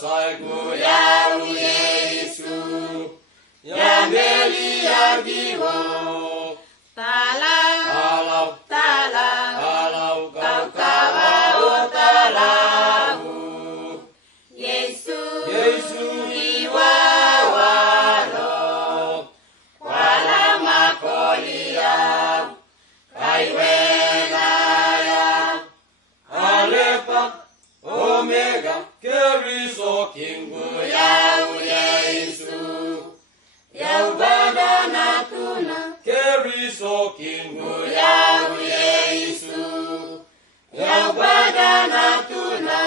saigu ya Yesu ya meli ya giho talau kau kawau talau Yesu iwawalo wala makolia kaiwenaya alepa omega keriso kingu ya Yesu ya ubada na tuna keriso kingu ya Yesu ya ubada na tuna